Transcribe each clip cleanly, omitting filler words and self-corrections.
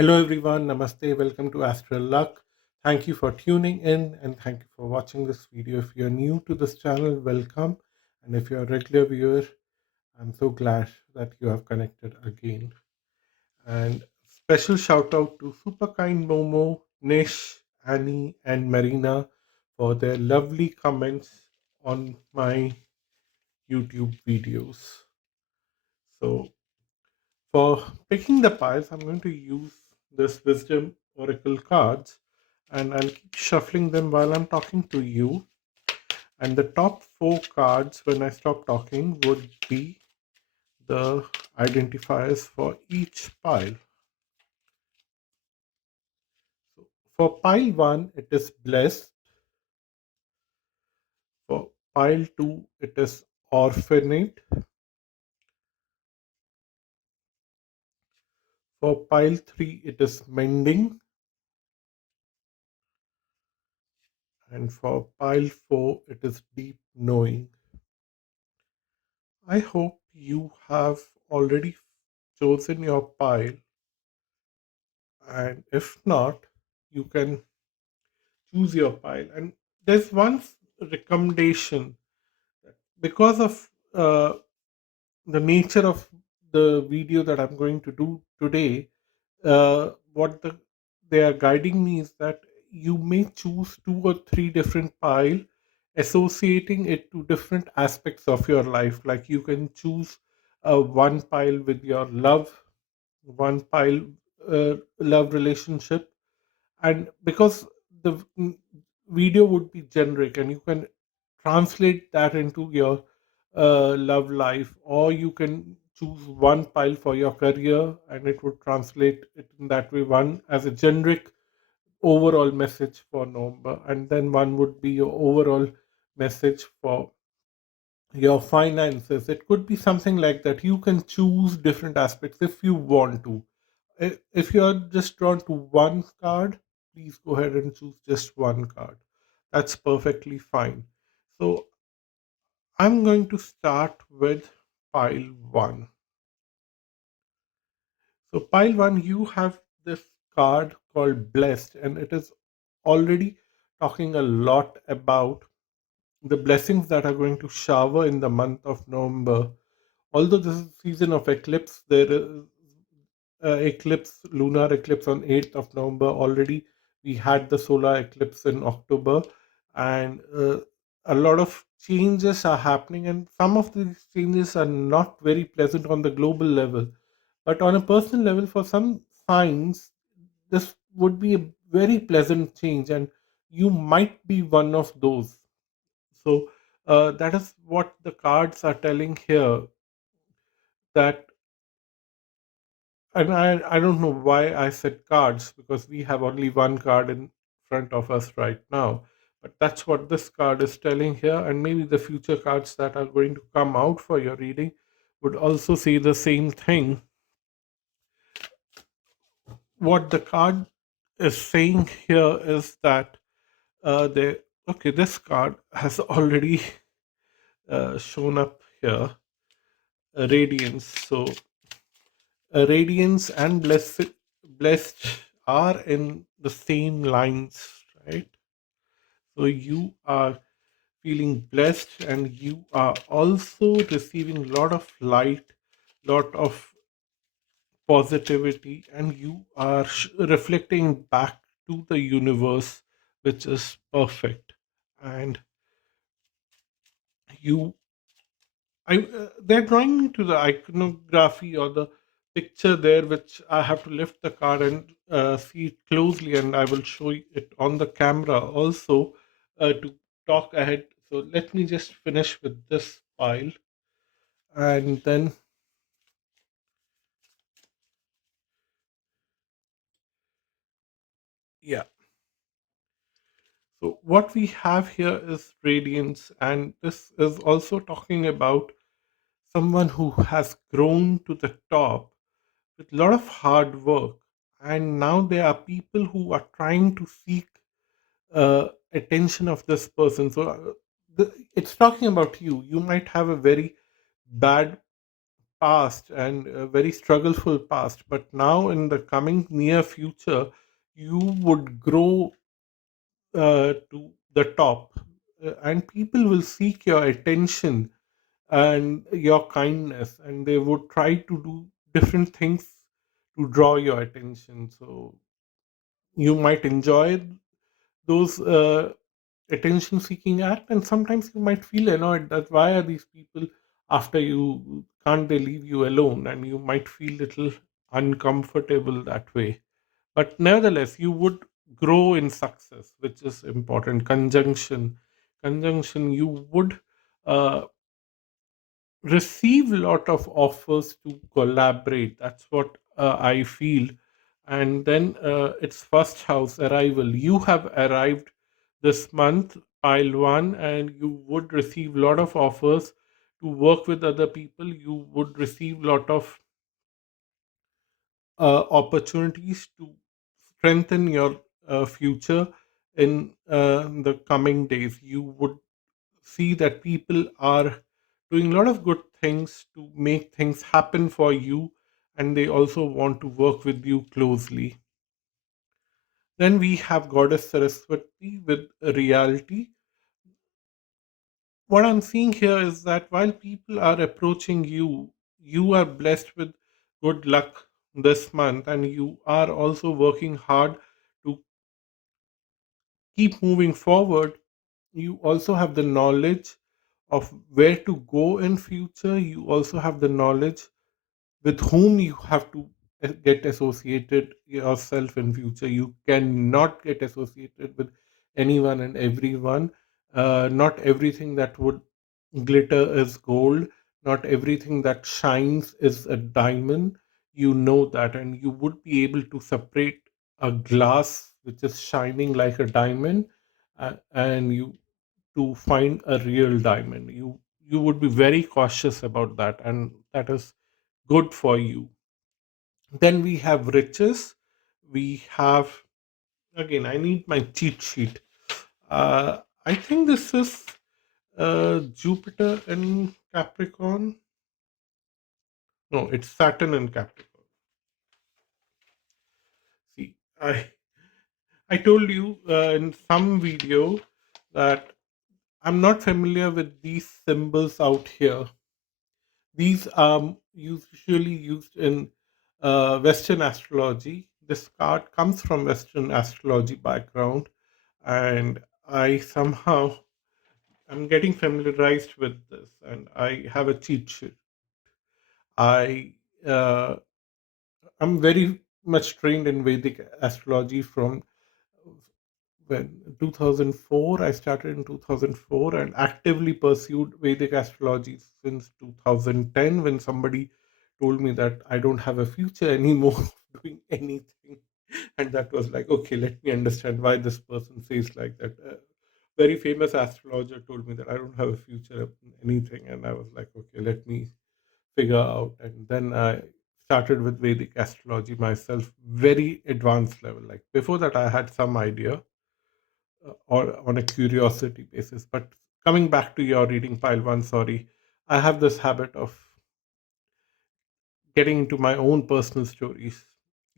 Hello, everyone. Namaste. Welcome to Astral Luck. Thank you for tuning in and thank you for watching this video. If you're new to this channel, welcome. And if you're a regular viewer, I'm so glad that you have connected again. And special shout out to Super Kind Momo, Nish, Annie, and Marina for their lovely comments on my YouTube videos. So, for picking the piles, I'm going to use this Wisdom Oracle cards and I'll keep shuffling them while I'm talking to you. And the top four cards, when I stop talking, would be the identifiers for each pile. So for pile one, it is blessed. For pile two, it is orphanate. For pile three, it is mending. And for pile four, it is deep knowing. I hope you have already chosen your pile, and if not, you can choose your pile. And there's one recommendation because of the nature of the video that I'm going to do today. What they are guiding me is that you may choose two or three different pile, associating it to different aspects of your life. Like you can choose one pile with your love, one pile love relationship, and because the video would be generic and you can translate that into your love life, or you can choose one pile for your career and it would translate it in that way, one as a generic overall message for November, and then one would be your overall message for your finances. It could be something like that. You can choose different aspects if you want to. If you're just drawn to one card, please go ahead and choose just one card. That's perfectly fine. So I'm going to start with pile one. So pile one, you have this card called blessed, and it is already talking a lot about the blessings that are going to shower in the month of November. Although this is season of eclipse, there is eclipse, lunar eclipse on 8th of November already. We had the solar eclipse in October, and a lot of changes are happening, and some of these changes are not very pleasant on the global level. But on a personal level, for some signs, this would be a very pleasant change, and you might be one of those. So that is what the cards are telling here, that, and I don't know why I said cards because we have only one card in front of us right now. But that's what this card is telling here, and maybe the future cards that are going to come out for your reading would also say the same thing. What the card is saying here is that they okay, this card has already shown up here, radiance. So radiance and blessed are in the same lines, right? So you are feeling blessed and you are also receiving a lot of light, lot of positivity, and you are reflecting back to the universe, which is perfect. And you they're drawing me to the iconography or the picture there, which I have to lift the card and see it closely, and I will show it on the camera also to talk ahead. So let me just finish with this file, and then yeah. So what we have here is radiance, and this is also talking about someone who has grown to the top with a lot of hard work, and now there are people who are trying to seek attention of this person. So it's talking about you. You might have a very bad past and a very struggleful past, but now in the coming near future, you would grow to the top, and people will seek your attention and your kindness, and they would try to do different things to draw your attention. So you might enjoy those attention seeking act, and sometimes you might feel annoyed that why are these people after you, can't they leave you alone, and you might feel little uncomfortable that way. But nevertheless, you would grow in success, which is important. Conjunction, you would uh, receive a lot of offers to collaborate. That's what I feel. And then it's first house arrival. You have arrived this month, pile one, and you would receive a lot of offers to work with other people. You would receive a lot of opportunities to strengthen your future in the coming days. You would see that people are doing a lot of good things to make things happen for you, and they also want to work with you closely. Then we have Goddess Saraswati with reality. What I'm seeing here is that while people are approaching you, you are blessed with good luck this month, and you are also working hard to keep moving forward. You also have the knowledge of where to go in future. You also have the knowledge with whom you have to get associated yourself in future. You cannot get associated with anyone and everyone. Not everything that would glitter is gold. Not everything that shines is a diamond. You know that, and you would be able to separate a glass which is shining like a diamond, and you to find a real diamond. You would be very cautious about that, and that is good for you. Then we have riches. We have, again, I need my cheat sheet. I think this is Jupiter in Capricorn. No, it's Saturn in Capricorn. See, I told you in some video that I'm not familiar with these symbols out here. These are usually used in Western astrology. This card comes from Western astrology background, and I somehow I'm getting familiarized with this, and I have a cheat sheet. I uh, I'm very much trained in Vedic astrology from when 2004. I started in 2004 and actively pursued Vedic astrology since 2010, when somebody told me that I don't have a future anymore doing anything. And that was like, okay, let me understand why this person says like that. Very famous astrologer told me that I don't have a future in anything, and I was like, okay, let me figure out. And then I started with Vedic astrology myself, very advanced level. Like before that, I had some idea, or on a curiosity basis. But coming back to your reading pile one, sorry, I have this habit of getting into my own personal stories.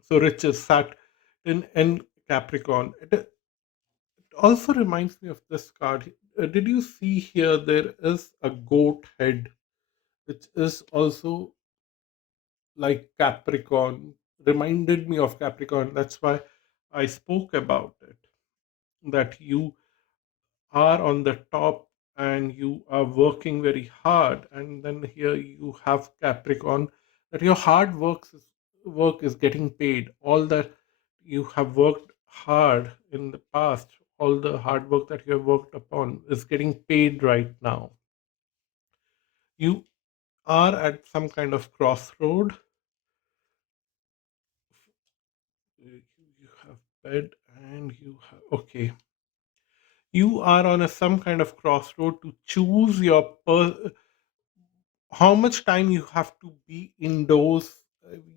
So Richard sat in Capricorn. It also reminds me of this card. Did you see here? There is a goat head, which is also like Capricorn. Reminded me of Capricorn. That's why I spoke about it. That you are on the top and you are working very hard, and then here you have Capricorn, that your work is getting paid. All that you have worked hard in the past, all the hard work that you have worked upon is getting paid right now. You are at some kind of crossroad. You have bed, and you have, okay, you are on a some kind of crossroad to choose how much time you have to be indoors.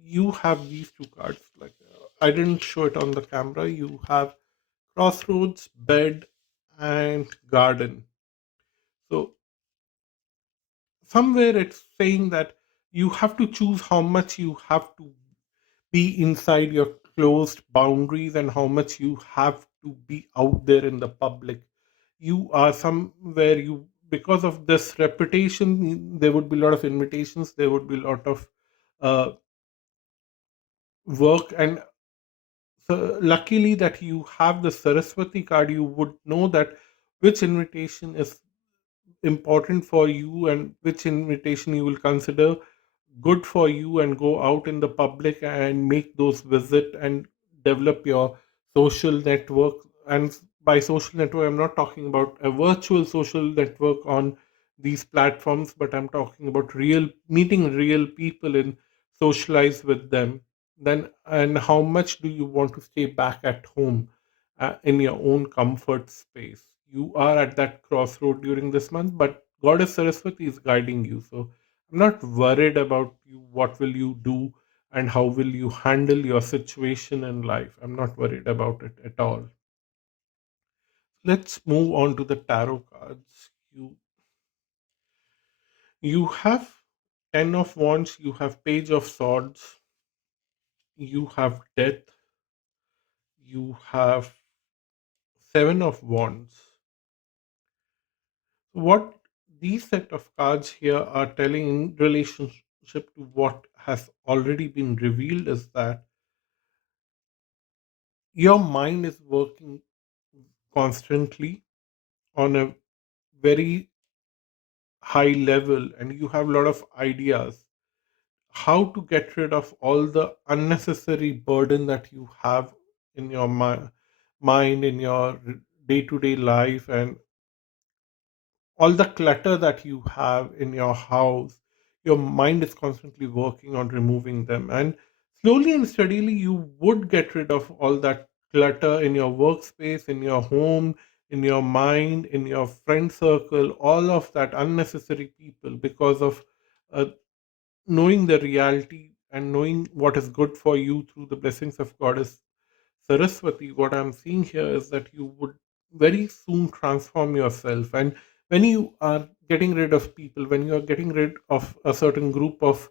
You have these two cards. Like I didn't show it on the camera. You have crossroads, bed, and garden. So somewhere it's saying that You have to choose how much you have to be inside your closed boundaries and how much you have to be out there in the public. You are somewhere, you, because of this reputation, there would be a lot of invitations, there would be a lot of uh, work. And so luckily that you have the Saraswati card, you would know that which invitation is important for you and which invitation you will consider good for you, and go out in the public and make those visit and develop your social network. And by social network, I'm not talking about a virtual social network on these platforms, but I'm talking about real meeting real people and socialize with them. Then, and how much do you want to stay back at home in your own comfort space? You are at that crossroad during this month, but Goddess Saraswati is guiding you. So I'm not worried about you, what will you do and how will you handle your situation in life. I'm not worried about it at all. Let's move on to the tarot cards. You have 10 of wands, you have page of swords, you have death, you have seven of wands. What these set of cards here are telling in relationship to what has already been revealed is that your mind is working constantly on a very high level, and you have a lot of ideas how to get rid of all the unnecessary burden that you have in your mind, in your day-to-day life, and all the clutter that you have in your house. Your mind is constantly working on removing them, and slowly and steadily you would get rid of all that clutter in your workspace, in your home, in your mind, in your friend circle, all of that unnecessary people, because of uh, knowing the reality and knowing what is good for you through the blessings of Goddess Saraswati. What I'm seeing here is that you would very soon transform yourself. And when you are getting rid of people, when you are getting rid of a certain group of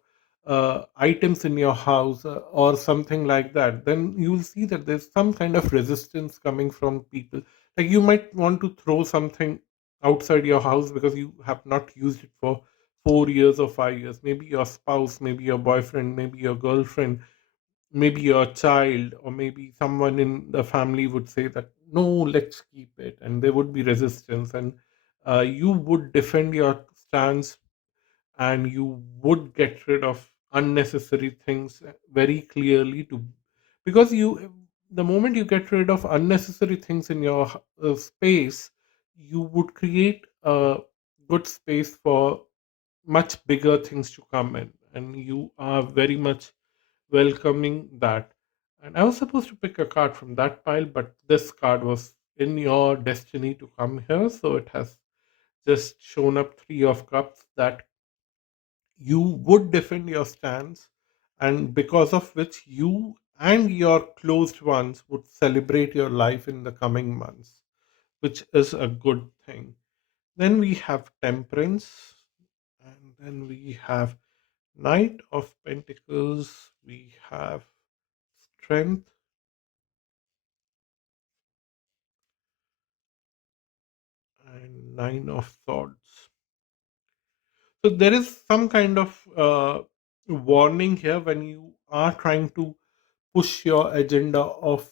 items in your house or something like that, then you will see that there's some kind of resistance coming from people. Like you might want to throw something outside your house because you have not used it for 4 years or 5 years. Maybe your spouse, maybe your boyfriend, maybe your girlfriend, maybe your child, or maybe someone in the family would say that no, let's keep it, and there would be resistance, and you would defend your stance, and you would get rid of unnecessary things very clearly to, because you, the moment you get rid of unnecessary things in your space, you would create a good space for much bigger things to come in, and you are very much welcoming that. And I was supposed to pick a card from that pile, but this card was in your destiny to come here. So it has just shown up Three of Cups, that you would defend your stance, and because of which you and your closed ones would celebrate your life in the coming months, which is a good thing. Then we have Temperance, and then we have Knight of Pentacles, we have Strength, and Nine of Swords. So there is some kind of warning here when you are trying to push your agenda of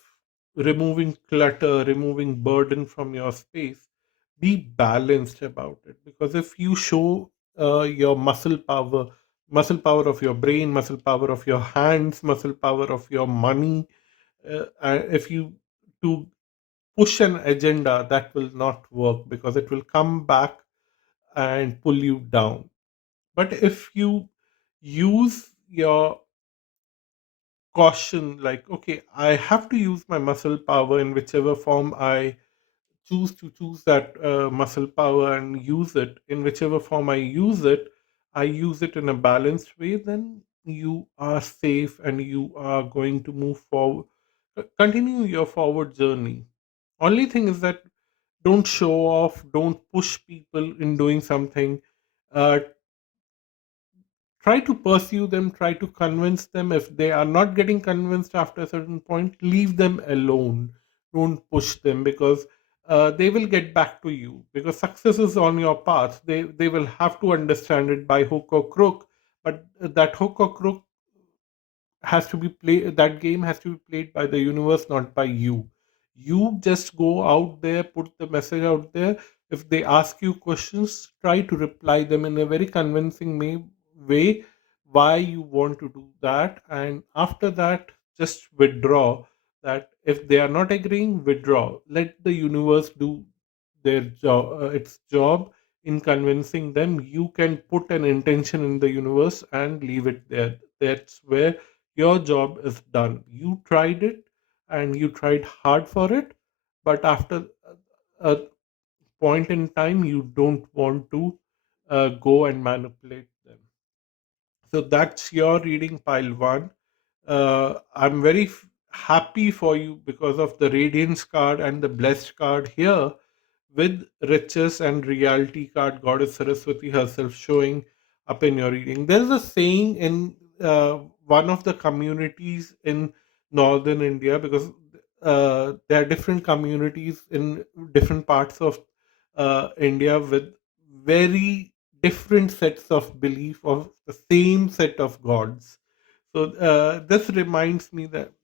removing clutter, removing burden from your space. Be balanced about it, because if you show your muscle power of your brain, muscle power of your hands, muscle power of your money, if you to push an agenda, that will not work, because it will come back and pull you down. But if you use your caution, like, okay, I have to use my muscle power in whichever form I choose that muscle power, and use it in whichever form I use it in a balanced way, then you are safe and you are going to move forward, continue your forward journey. Only thing is that don't show off, don't push people in doing something. uh, try to pursue them, try to convince them. If they are not getting convinced after a certain point, leave them alone. Don't push them, because they will get back to you, because success is on your path. They will have to understand it by hook or crook, but that hook or crook has to be played, that game has to be played by the universe, not by you. You just go out there, put the message out there. If they ask you questions, try to reply them in a very convincing way why you want to do that, and after that, just withdraw. That if they are not agreeing, withdraw. Let the universe do their job, its job in convincing them. You can put an intention in the universe and leave it there. That's where your job is done. You tried it, and you tried hard for it, but after a point in time, you don't want to go and manipulate them. So that's your reading, pile one. I'm very happy for you because of the Radiance card and the Blessed card here, with Riches and Reality card, Goddess Saraswati herself showing up in your reading. There's a saying in one of the communities in northern India, because there are different communities in different parts of India with very different sets of belief of the same set of gods. So this reminds me that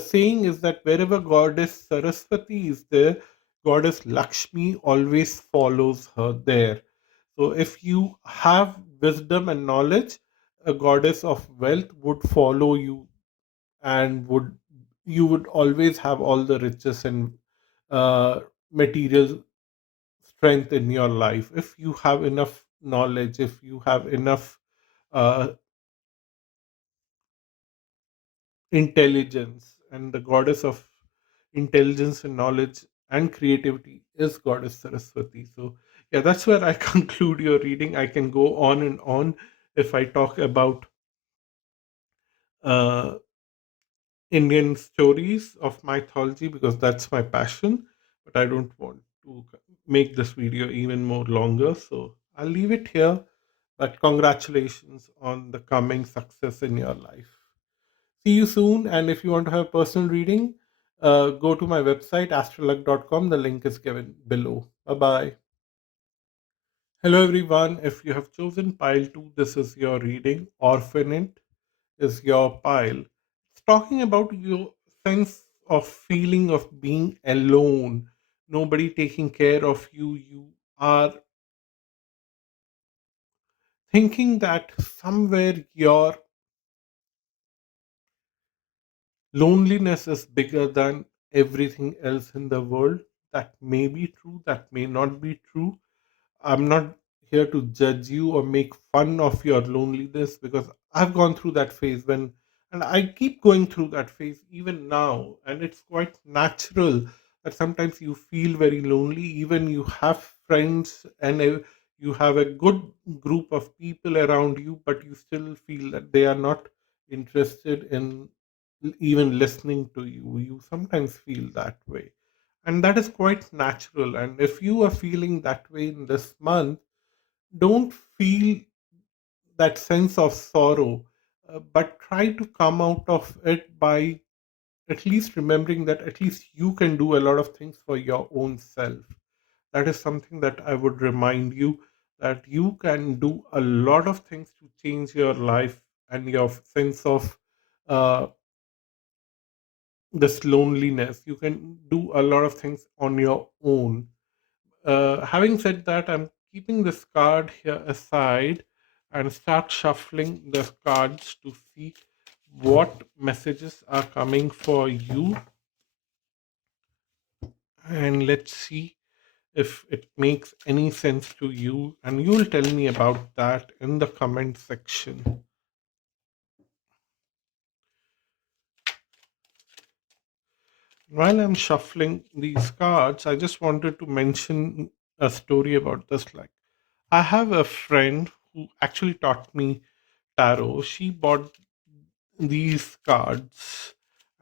saying is that wherever goddess Saraswati is there, goddess Lakshmi always follows her there. So if you have wisdom and knowledge, a goddess of wealth would follow you, and would you would always have all the riches and material strength in your life. If you have enough knowledge, if you have enough uh, intelligence, and the goddess of intelligence and knowledge and creativity is goddess Saraswati. So yeah, that's where I conclude your reading. I can go on and on if I talk about uh, Indian stories of mythology, because that's my passion, but I don't want to make this video even more longer, so I'll leave it here. But congratulations on the coming success in your life. See you soon. And if you want to have personal reading, go to my website, astralluck.com. The link is given below. Bye bye. Hello, everyone. If you have chosen pile 2, this is your reading. Orphanate is your pile. It's talking about your sense of feeling of being alone, nobody taking care of you. You are thinking that somewhere your loneliness is bigger than everything else in the world. That may be true, that may not be true. I'm not here to judge you or make fun of your loneliness, because I've gone through that phase and I keep going through that phase even now. And it's quite natural that sometimes you feel very lonely, even you have friends and you have a good group of people around you, but you still feel that they are not interested in even listening to you. You sometimes feel that way, and that is quite natural. And if you are feeling that way in this month, don't feel that sense of sorrow, but try to come out of it by at least remembering that at least you can do a lot of things for your own self. That is something that I would remind you, that you can do a lot of things to change your life and your sense of uh, this loneliness. You can do a lot of things on your own. Having said that, I'm keeping this card here aside and start shuffling the cards to see what messages are coming for you. And let's see if it makes any sense to you. And you'll tell me about that in the comment section. While I'm shuffling these cards, I just wanted to mention a story about this. Like, I have a friend who actually taught me tarot. She bought these cards,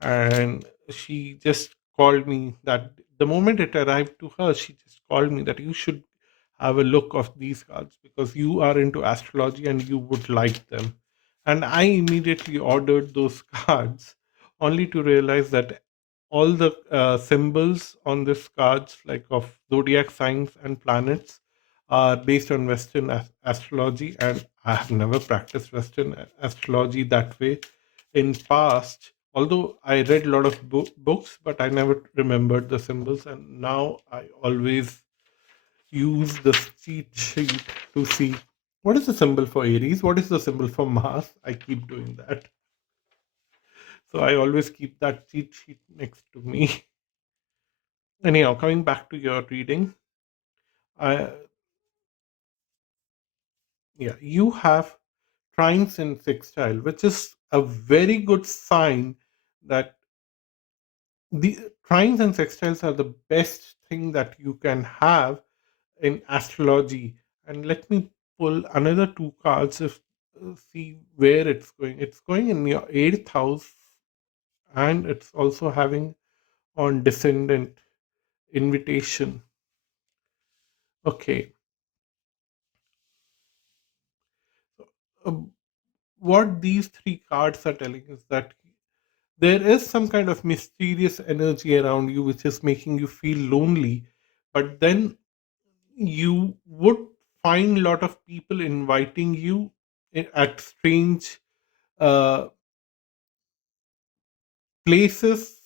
and she just called me that the moment it arrived to her, she just called me that you should have a look of these cards because you are into astrology and you would like them. And I immediately ordered those cards only to realize that all the symbols on these cards, like of zodiac signs and planets, are based on Western astrology, and I have never practiced Western astrology that way in past. Although I read a lot of books, but I never remembered the symbols, and now I always use the cheat sheet to see what is the symbol for Aries, what is the symbol for Mars. I keep doing that. So I always keep that cheat sheet next to me. Anyhow, coming back to your reading, I, yeah, you have trines in sextile, which is a very good sign that the trines and sextiles are the best thing that you can have in astrology. And let me pull another two cards if see where it's going. It's going in your eighth house, and it's also having on descendant invitation. Okay, so, what these three cards are telling is that there is some kind of mysterious energy around you which is making you feel lonely, but then you would find a lot of people inviting you at strange uh, places.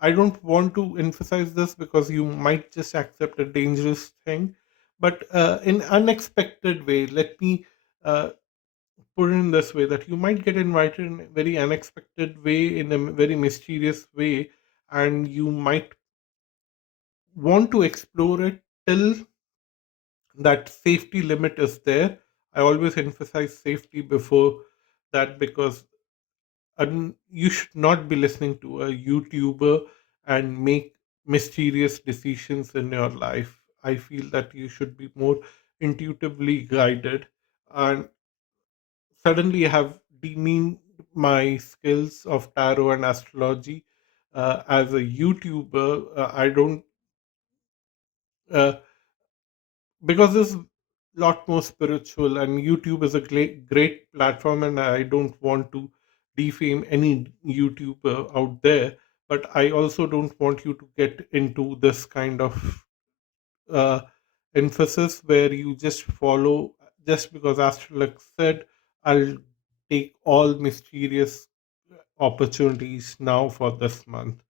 I don't want to emphasize this because you might just accept a dangerous thing, but in unexpected way. Let me uh, put it in this way: that you might get invited in a very unexpected way, in a very mysterious way, and you might want to explore it till that safety limit is there. I always emphasize safety before that because you should not be listening to a YouTuber and make mysterious decisions in your life. I feel that you should be more intuitively guided. And suddenly, I have demeaned my skills of tarot and astrology as a YouTuber. I don't. Because it's a lot more spiritual, and YouTube is a great platform, and I don't want to defame any YouTuber out there, but I also don't want you to get into this kind of uh, emphasis where you just follow just because Astral Luck said I'll take all mysterious opportunities now for this month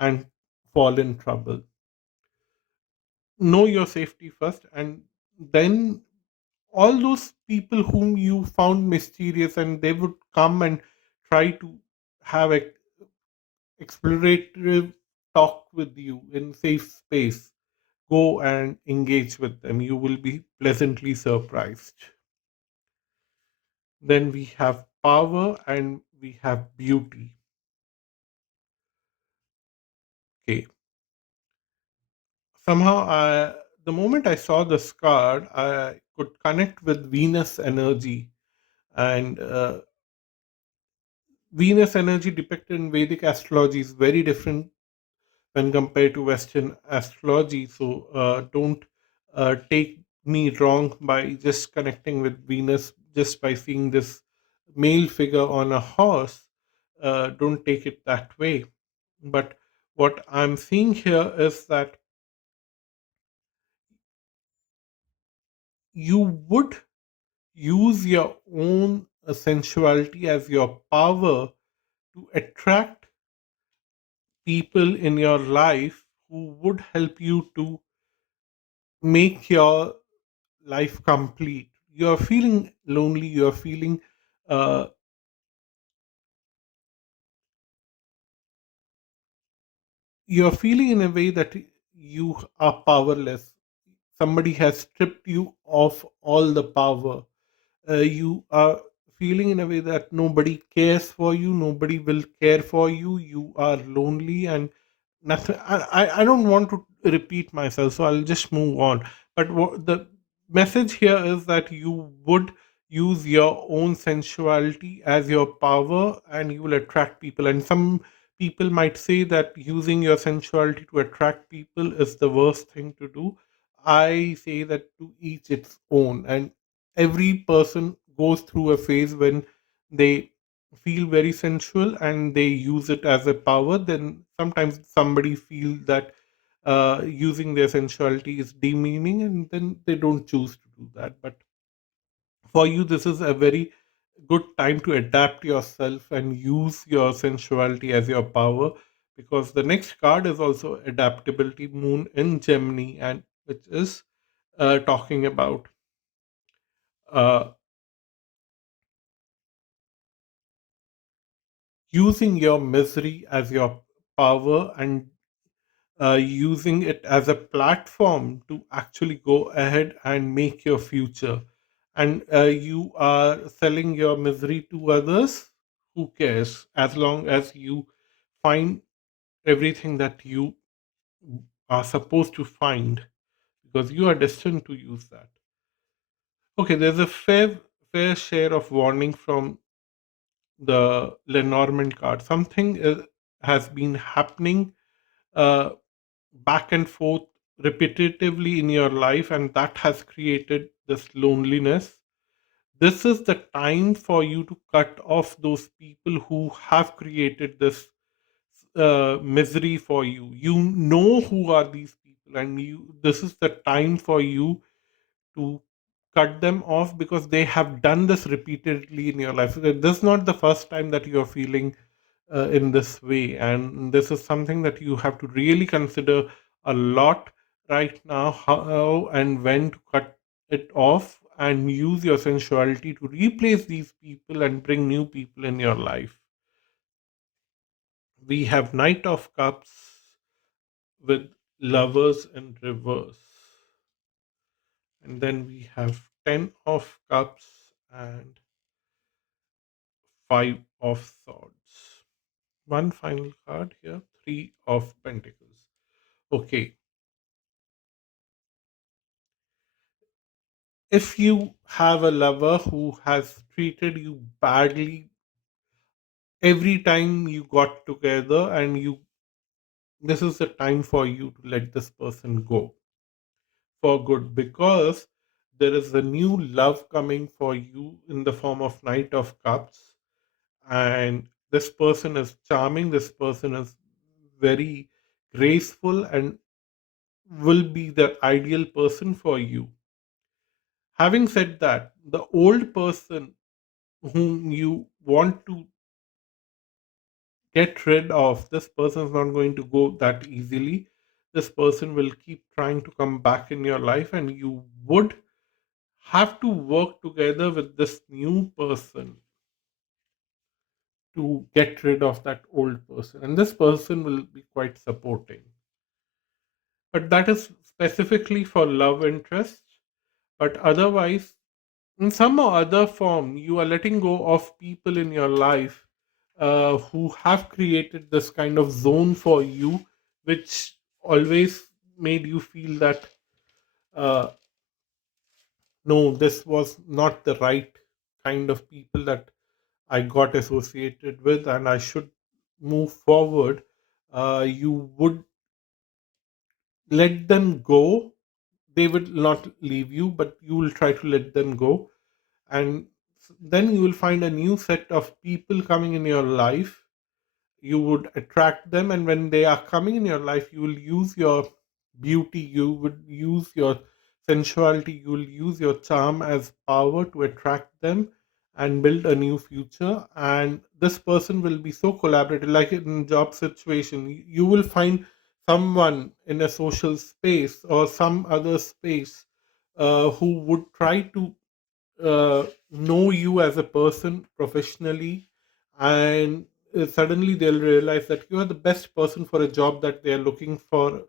and fall in trouble. Know your safety first, and then all those people whom you found mysterious and they would come and try to have a explorative talk with you in safe space, go and engage with them. You will be pleasantly surprised. Then we have power and we have beauty. Okay, somehow the moment I saw this card, I could connect with Venus energy. And Venus energy depicted in Vedic astrology is very different when compared to Western astrology. So don't take me wrong by just connecting with Venus just by seeing this male figure on a horse. Don't take it that way. But what I'm seeing here is that you would use your own sensuality as your power to attract people in your life who would help you to make your life complete. You're feeling lonely, uh, you're feeling in a way that you are powerless. Somebody has stripped you of all the power. You are feeling in a way that nobody cares for you, nobody will care for you. You are lonely and nothing. I don't want to repeat myself, so I'll just move on. But the message here is that you would use your own sensuality as your power and you will attract people. And some people might say that using your sensuality to attract people is the worst thing to do. I say that to each its own, and every person goes through a phase when they feel very sensual and they use it as a power. Then sometimes somebody feel that using their sensuality is demeaning, and then they don't choose to do that. But for you, this is a very good time to adapt yourself and use your sensuality as your power, because the next card is also adaptability, moon in Gemini, and which is talking about uh, using your misery as your power, and using it as a platform to actually go ahead and make your future. And you are selling your misery to others. Who cares? As long as you find everything that you are supposed to find, because you are destined to use that. Okay, there's a fair share of warning from the Lenormand card. Something has been happening uh, back and forth repetitively in your life, and that has created this loneliness. This is the time for you to cut off those people who have created this misery for you. You know who are these people, and this is the time for you to cut them off, because they have done this repeatedly in your life. This is not the first time that you are feeling in this way, and this is something that you have to really consider a lot right now, how and when to cut it off and use your sensuality to replace these people and bring new people in your life. We have Knight of Cups with Lovers in reverse, and then we have Ten of Cups and Five of Swords. One final card here, Three of Pentacles. Okay, if you have a lover who has treated you badly every time you got together, and you this is the time for you to let this person go for good, because there is a new love coming for you in the form of Knight of Cups. And this person is charming, this person is very graceful, and will be the ideal person for you. Having said that, the old person whom you want to get rid of, this person is not going to go that easily. This person will keep trying to come back in your life, and you would have to work together with this new person to get rid of that old person. And this person will be quite supporting. But that is specifically for love interest. But otherwise, in some or other form, you are letting go of people in your life who have created this kind of zone for you, which always made you feel that uh, no, this was not the right kind of people that I got associated with, and I should move forward. You would let them go. They will not leave you, but you will try to let them go, and then you will find a new set of people coming in your life. You would attract them, and when they are coming in your life, you will use your beauty, you would use your sensuality, you will use your charm as power to attract them and build a new future. And this person will be so collaborative, like in job situation, you will find someone in a social space or some other space who would try to know you as a person professionally, and suddenly they'll realize that you are the best person for a job that they are looking for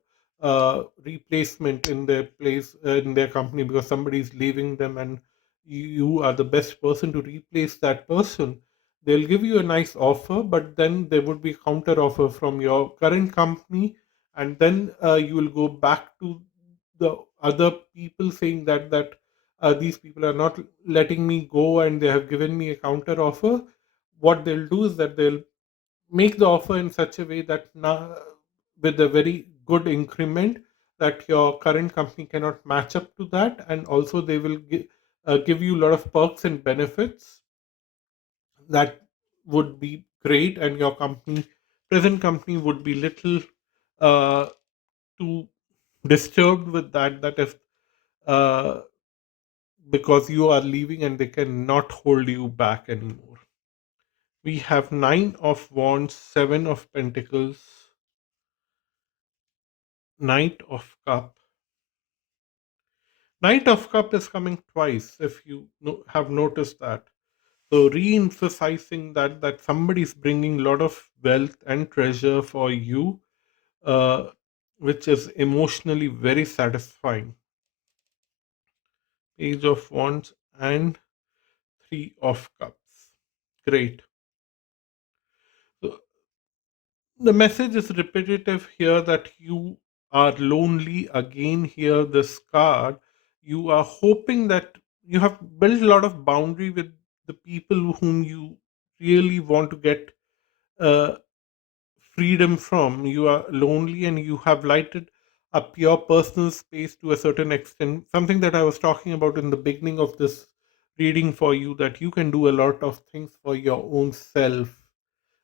replacement in their place, in their company, because somebody is leaving them, and you are the best person to replace that person. They'll give you a nice offer, but then there would be counter offer from your current company, and then you will go back to the other people saying that these people are not letting me go and they have given me a counter offer. What they'll do is that they'll make the offer in such a way that now, with a very good increment, that your current company cannot match up to that, and also they will give you a lot of perks and benefits that would be great, and your present company would be little uh, too disturbed with that if uh, because you are leaving and they cannot hold you back anymore. We have Nine of Wands, Seven of Pentacles, Knight of Cup. Knight of Cup is coming twice, if you have noticed that. So re-emphasizing that somebody is bringing a lot of wealth and treasure for you, uh, which is emotionally very satisfying. Page of Wands and Three of Cups. Great. So the message is repetitive here that you are lonely again. Here, this card, you are hoping that you have built a lot of boundary with the people whom you really want to get uh, freedom from. You are lonely and you have lighted up your personal space to a certain extent. Something that I was talking about in the beginning of this reading for you, that you can do a lot of things for your own self,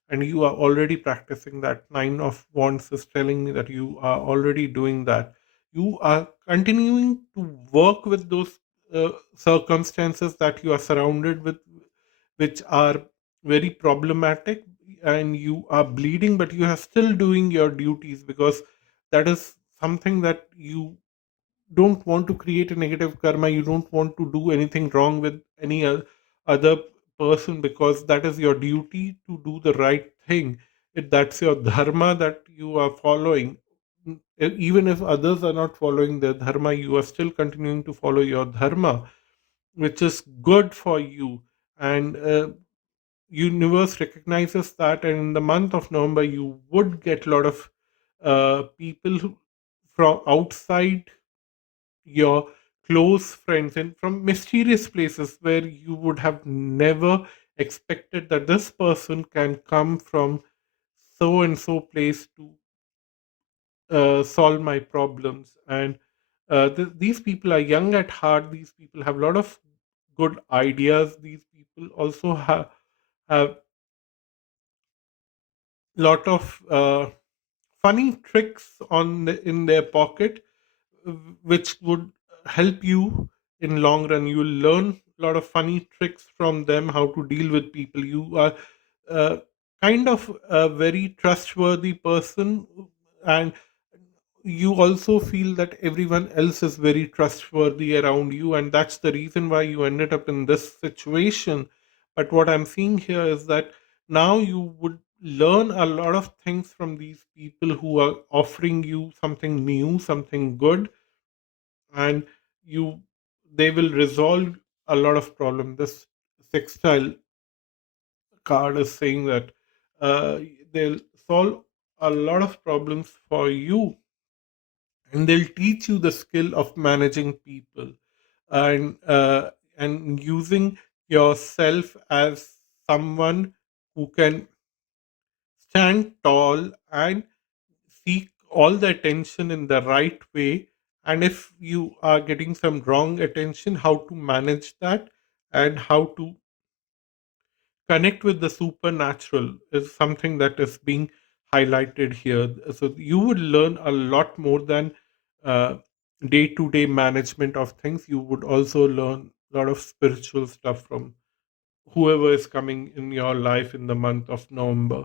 and you are already practicing that. Nine of Wands is telling me that you are already doing that. You are continuing to work with those circumstances that you are surrounded with, which are very problematic, and you are bleeding, but you are still doing your duties, because that is something that you don't want to create a negative karma. You don't want to do anything wrong with any other person, because that is your duty to do the right thing. That's your dharma that you are following. Even if others are not following their dharma, you are still continuing to follow your dharma, which is good for you. And universe recognizes that, and in the month of November you would get a lot of people from outside your close friends and from mysterious places where you would have never expected that this person can come from so and so place to solve my problems. And these people are young at heart. These people have a lot of good ideas. These people also have lot of funny tricks in their pocket, which would help you in long run. You will learn a lot of funny tricks from them, how to deal with people. You are uh, kind of a very trustworthy person, and you also feel that everyone else is very trustworthy around you, and that's the reason why you ended up in this situation. But what I'm seeing here is that now you would learn a lot of things from these people who are offering you something new, something good, and you they will resolve a lot of problems. This sextile card is saying that uh, they'll solve a lot of problems for you, and they'll teach you the skill of managing people, and using yourself as someone who can stand tall and seek all the attention in the right way. And if you are getting some wrong attention, how to manage that, and how to connect with the supernatural is something that is being highlighted here. So you would learn a lot more than day to day management of things. You would also learn a lot of spiritual stuff from whoever is coming in your life in the month of November.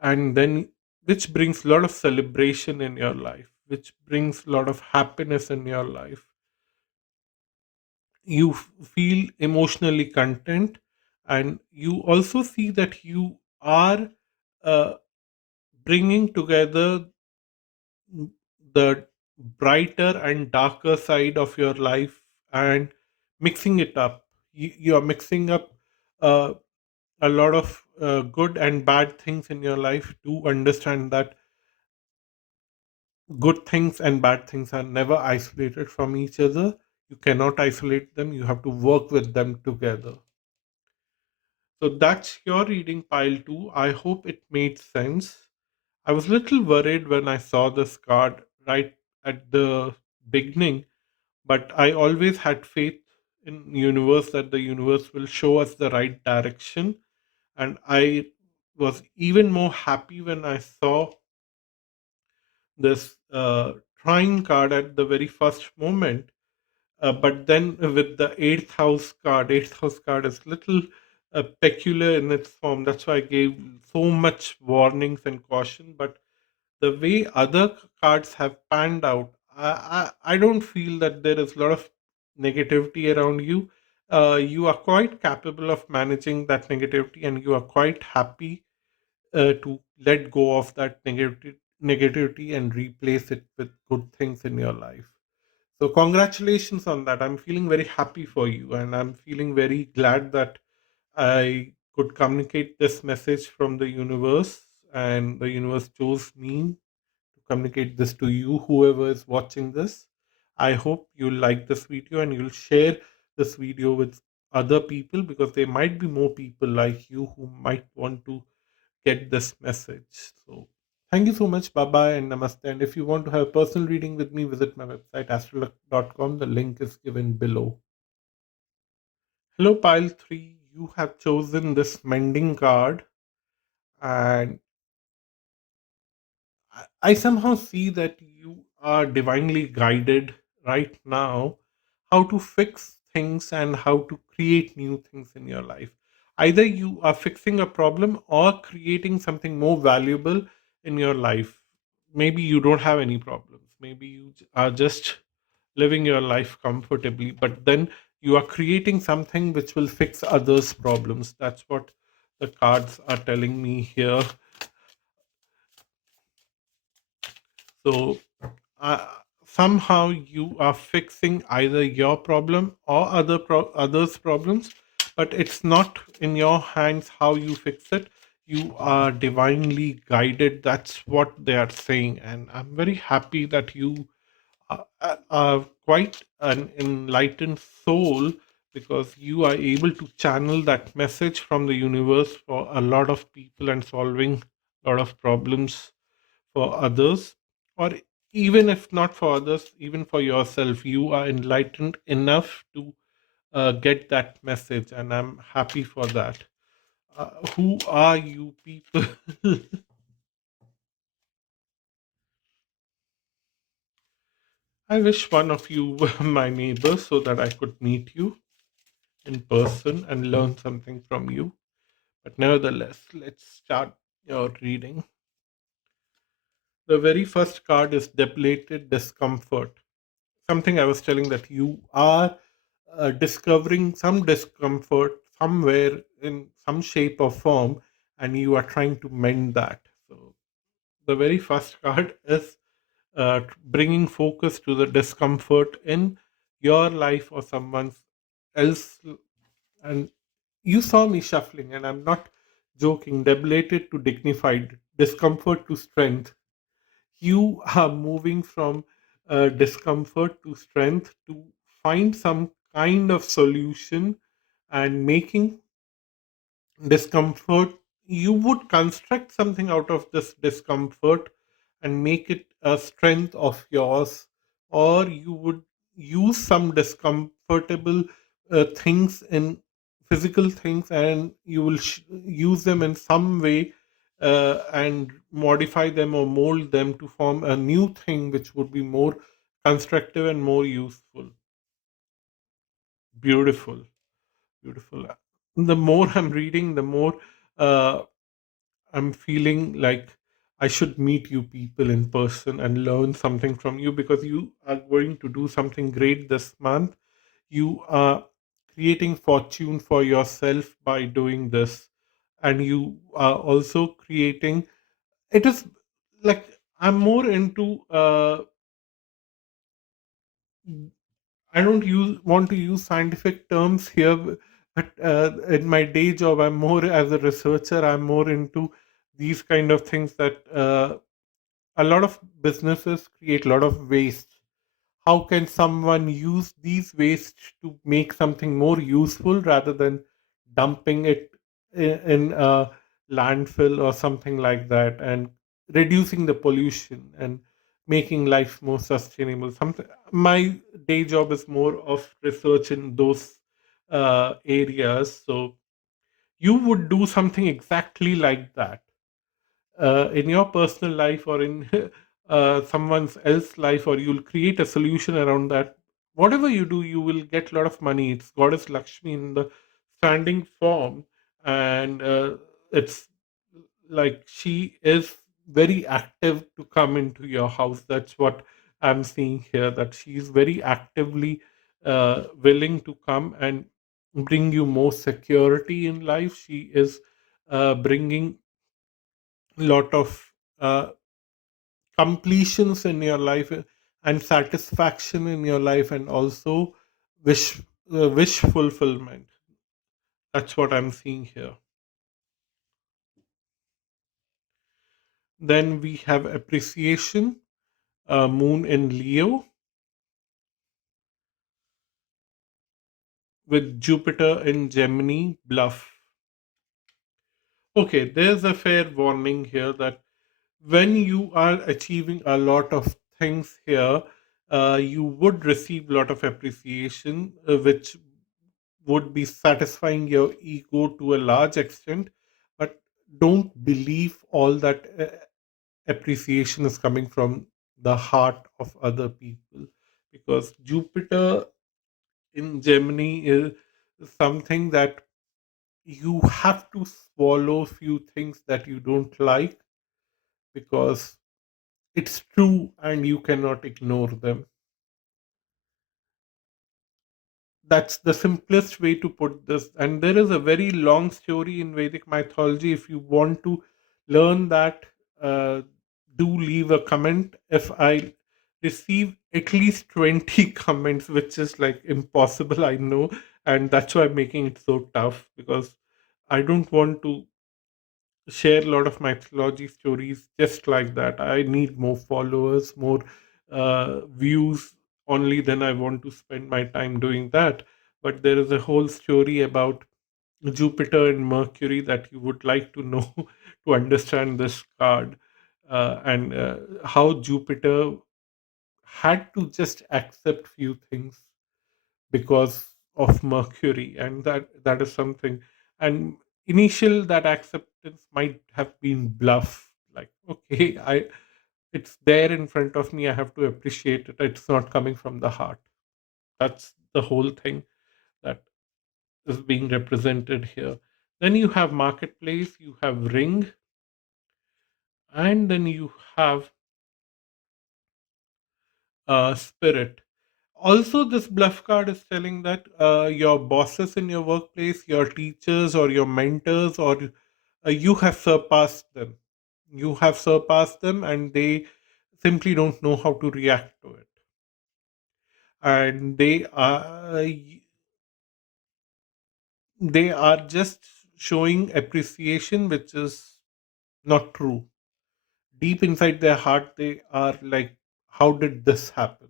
And then, which brings a lot of celebration in your life, which brings a lot of happiness in your life. You feel emotionally content, and you also see that you are uh, bringing together the brighter and darker side of your life and mixing it up. You are mixing up uh, a lot of good and bad things in your life to understand that good things and bad things are never isolated from each other. You cannot isolate them, you have to work with them together. So that's your reading, pile 2. I hope it made sense. I was a little worried when I saw this card right at the beginning, but I always had faith in universe that the universe will show us the right direction. And I was even more happy when I saw this trying card at the very first moment. But then with the eighth house card is little peculiar in its form. That's why I gave so much warnings and caution. But the way other cards have panned out, I don't feel that there is a lot of negativity around you. You are quite capable of managing that negativity, and you are quite happy to let go of that negativity and replace it with good things in your life. So, congratulations on that. I'm feeling very happy for you, and I'm feeling very glad that I could communicate this message from the universe, and the universe chose me to communicate this to you, whoever is watching this. I hope you'll like this video and you'll share this video with other people, because there might be more people like you who might want to get this message. So, thank you so much. Bye bye and namaste. And if you want to have a personal reading with me, visit my website astralluck.com. The link is given below. Hello, pile 3. You have chosen this mending card, and I somehow see that you are divinely guided right now how to fix things and how to create new things in your life. Either you are fixing a problem or creating something more valuable in your life. Maybe you don't have any problems. Maybe you are just living your life comfortably, but then you are creating something which will fix others' problems. That's what the cards are telling me here. So uh, somehow you are fixing either your problem or others' problems, but it's not in your hands how you fix it. You are divinely guided. That's what they are saying, and I'm very happy that you are quite an enlightened soul, because you are able to channel that message from the universe for a lot of people and solving a lot of problems for others, or even if not for others, even for yourself. You are enlightened enough to get that message, and I'm happy for that. Who are you people? I wish one of you were my neighbor so that I could meet you in person and learn something from you. But nevertheless, let's start your reading. The very first card is Depleted Discomfort. Something I was telling, that you are discovering some discomfort somewhere in some shape or form, and you are trying to mend that. So, the very first card is bringing focus to the discomfort in your life or someone else. And you saw me shuffling, and I'm not joking. Deblated to dignified, discomfort to strength. You are moving from discomfort to strength to find some kind of solution, and making discomfort, you would construct something out of this discomfort and make it a strength of yours, or you would use some discomfortable things in physical things, and you will use them in some way, and modify them or mold them to form a new thing which would be more constructive and more useful. Beautiful, beautiful. The more I'm reading, the more uh, I'm feeling like I should meet you people in person and learn something from you, because you are going to do something great this month. You are creating fortune for yourself by doing this, and you are also creating it is like, I'm more into I don't use want to use scientific terms here, but in my day job, I'm more as a researcher. I'm more into these kind of things, that a lot of businesses create a lot of waste. How can someone use these waste to make something more useful rather than dumping it in a landfill or something like that, and reducing the pollution? And making life more sustainable. Something my day job is more of research in those areas. So you would do something exactly like that in your personal life or in someone else's life, or you'll create a solution around that. Whatever you do, you will get a lot of money. It's Goddess Lakshmi in the standing form, and it's like she is very active to come into your house. That's what I'm seeing here, that she's very actively willing to come and bring you more security in life. She is bringing lot of uh, completions in your life, and satisfaction in your life, and also wish wish fulfillment. That's what I'm seeing here. Then we have appreciation, moon in Leo with Jupiter in Gemini, bluff. Okay, there's a fair warning here that when you are achieving a lot of things here, you would receive a lot of appreciation, which would be satisfying your ego to a large extent. But don't believe all that appreciation is coming from the heart of other people, because Jupiter in Gemini is something that you have to swallow few things that you don't like, because it's true and you cannot ignore them. That's the simplest way to put this. And there is a very long story in Vedic mythology. If you want to learn that, uh, do leave a comment. If I receive at least 20 comments, which is like impossible, I know. And that's why I'm making it so tough, because I don't want to share a lot of mythology stories just like that. I need more followers, more views. Only then I want to spend my time doing that. But there is a whole story about Jupiter and Mercury that you would like to know to understand this card, and how Jupiter had to just accept few things because of Mercury, and that is something. And initial that acceptance might have been bluff, like, okay, I it's there in front of me, I have to appreciate it. It's not coming from the heart. That's the whole thing that is being represented here. Then you have marketplace, you have ring, and then you have spirit. Also, this bluff card is telling that your bosses in your workplace, your teachers or your mentors, or you have surpassed them. You have surpassed them, and they simply don't know how to react to it. And they are just showing appreciation, which is not true. Deep inside their heart, they are like, "How did this happen?"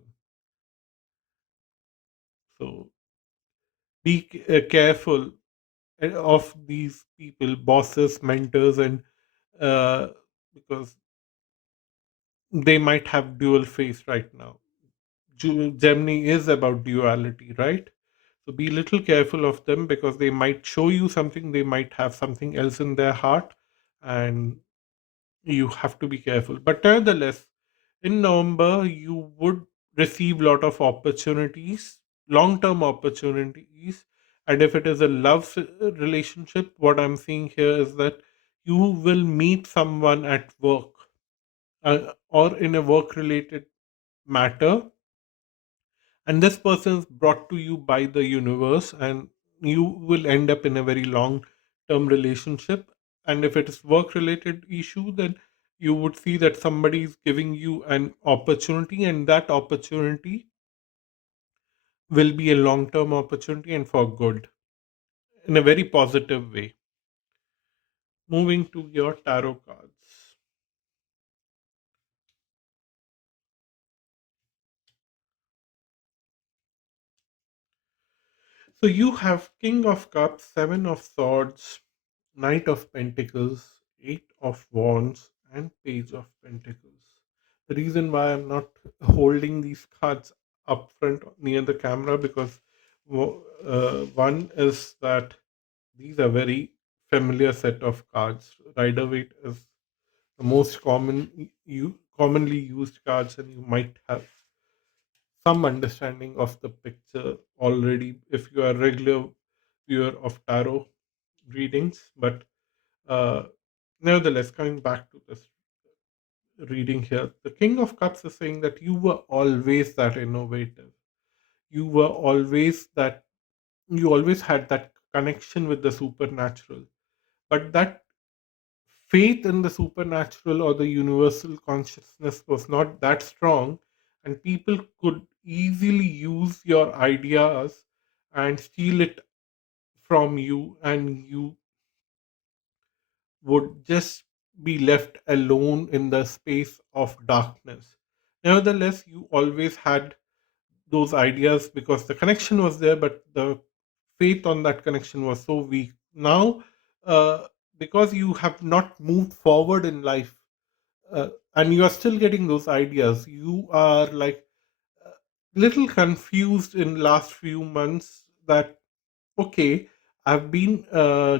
So be careful of these people, bosses, mentors, and uh, because they might have dual face right now. Gemini is about duality, right? So be little careful of them, because they might show you something, they might have something else in their heart, and you have to be careful. But nevertheless, in November, you would receive lot of opportunities, long term opportunities. And if it is a relationship, what I'm seeing here is that you will meet someone at work, or in a work related matter, and this person is brought to you by the universe, and you will end up in a very long term relationship. And if it is work related issue, then you would see that somebody is giving you an opportunity, and that opportunity will be a long term opportunity and for good, in a very positive way. Moving to your tarot cards. So you have King of Cups, Seven of Swords, Knight of Pentacles, Eight of Wands, and Page of Pentacles. The reason why I'm not holding these cards up front near the camera, because one is that these are very familiar set of cards. Rider Waite is the most commonly used cards, and you might have some understanding of the picture already if you are a regular viewer of tarot readings. But uh, nevertheless, coming back to this reading here, the King of Cups is saying that you were always that innovative. You were always that, you always had that connection with the supernatural. But that faith in the supernatural or the universal consciousness was not that strong, and people could easily use your ideas and steal it from you, and you would just be left alone in the space of darkness. Nevertheless, you always had those ideas because the connection was there, but the faith on that connection was so weak. Now, because you have not moved forward in life, and you are still getting those ideas, you are like a little confused in last few months that okay, I've been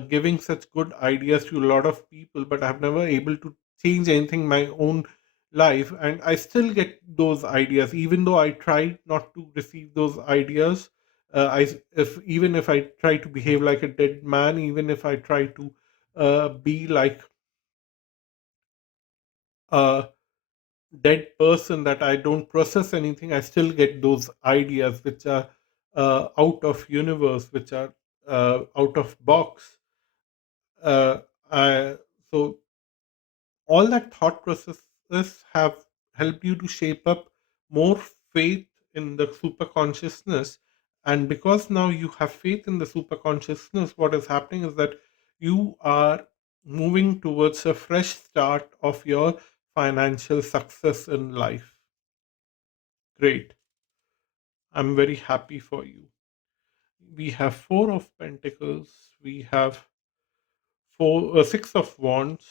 giving such good ideas to a lot of people, but I've never able to change anything in my own life, and I still get those ideas, even though I try not to receive those ideas. If even if I try to behave like a dead man, even if I try to be like a dead person, that I don't process anything, I still get those ideas which are out of universe, which are out of box. uh, I, so all that thought processes have helped you to shape up more faith in the super consciousness. And because now you have faith in the super consciousness, what is happening is that you are moving towards a fresh start of your financial success in life. Great. I'm very happy for you. We have Four of Pentacles, we have Six of Wands,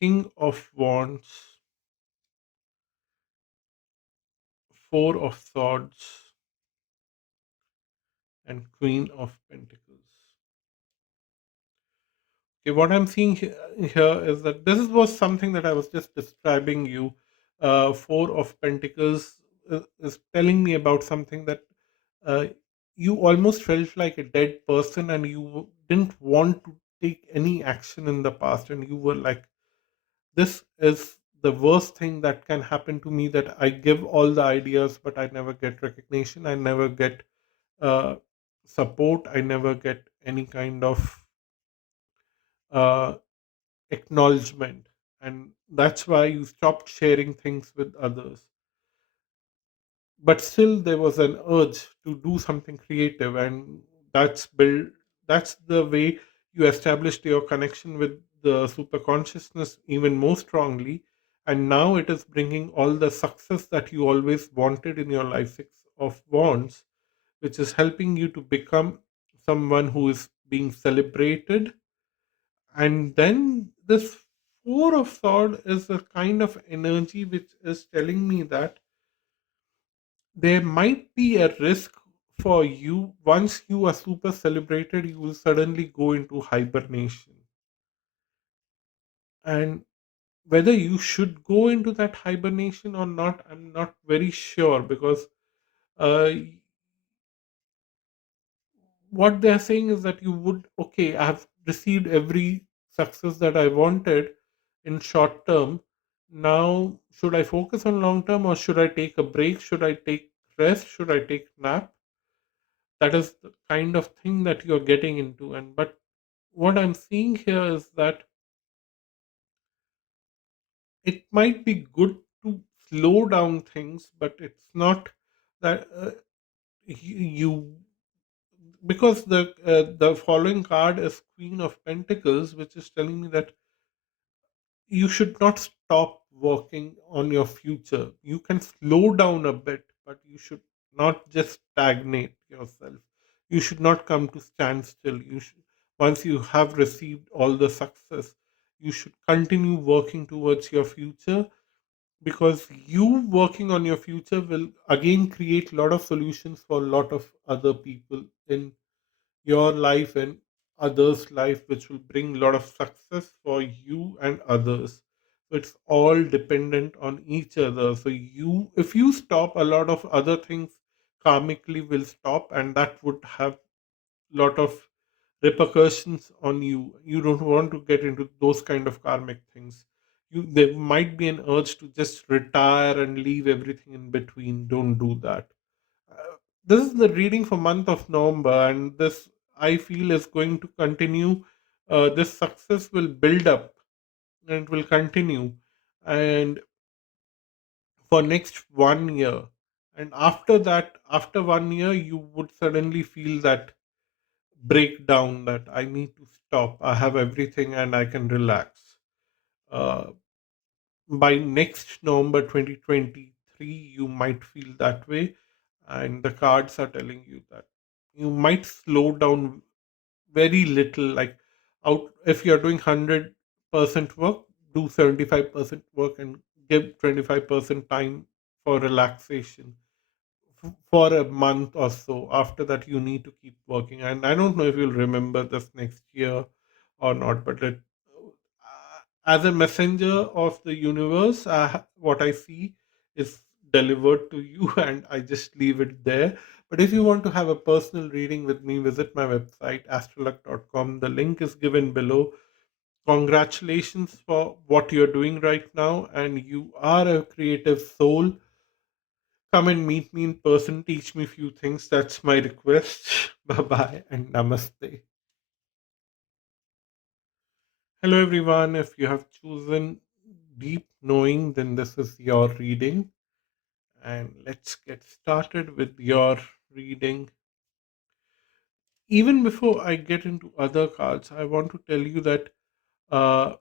King of Wands, Four of Swords, and Queen of Pentacles. Okay, what I'm seeing here is that was something that I was just describing you. Four of Pentacles is telling me about something that uh, you almost felt like a dead person, and you didn't want to take any action in the past, and you were like, this is the worst thing that can happen to me, that I give all the ideas but I never get recognition, I never get uh, support, I never get any kind of uh, acknowledgement, and that's why you stopped sharing things with others. But still there was an urge to do something creative, and that's the way you established your connection with the super consciousness even more strongly. And now it is bringing all the success that you always wanted in your life. Six of Wands, which is helping you to become someone who is being celebrated. And then this Four of Sword is a kind of energy which is telling me that there might be a risk for you. Once you are super celebrated, you will suddenly go into hibernation. And whether you should go into that hibernation or not, I'm not very sure, because uh, what they're saying is that you would, okay, I have received every success that I wanted in short term. Now, should I focus on long term, or should I take a break? Should I take rest? Should I take nap? That is the kind of thing that you're getting into. And but what I'm seeing here is that it might be good to slow down things, but it's not that you, because the following card is Queen of Pentacles, which is telling me that you should not stop working on your future. You can slow down a bit, but you should not just stagnate yourself. You should not come to standstill. You should, once you have received all the success, You should continue working towards your future, because you working on your future will again create a lot of solutions for a lot of other people in your life and others' life, which will bring a lot of success for you and others. So it's all dependent on each other. So if you stop, a lot of other things karmically will stop, and that would have lot of repercussions on you. You don't want to get into those kind of karmic things. There might be an urge to just retire and leave everything in between. Don't do that. uh, this is the reading for month of November, and this I feel is going to continue. This success will build up and it will continue, and for next 1 year. And after that, after 1 year, you would suddenly feel that breakdown that I need to stop. I have everything and I can relax. Uh, by next November 2023, you might feel that way, and the cards are telling you that you might slow down very little. Like, out if you're doing 100% work, do 75% work and give 25% time for relaxation for a month or so. After that, you need to keep working. And I don't know if you'll remember this next year or not, but as a messenger of the universe, what I see is delivered to you, and I just leave it there. But if you want to have a personal reading with me, visit my website, astroluck.com. The link is given below. Congratulations for what you're doing right now, and you are a creative soul. Come and meet me in person, teach me a few things. That's my request. Bye bye and namaste. Hello, everyone. If you have chosen deep knowing, then this is your reading. And let's get started with your reading. Even before I get into other cards, I want to tell you that uh,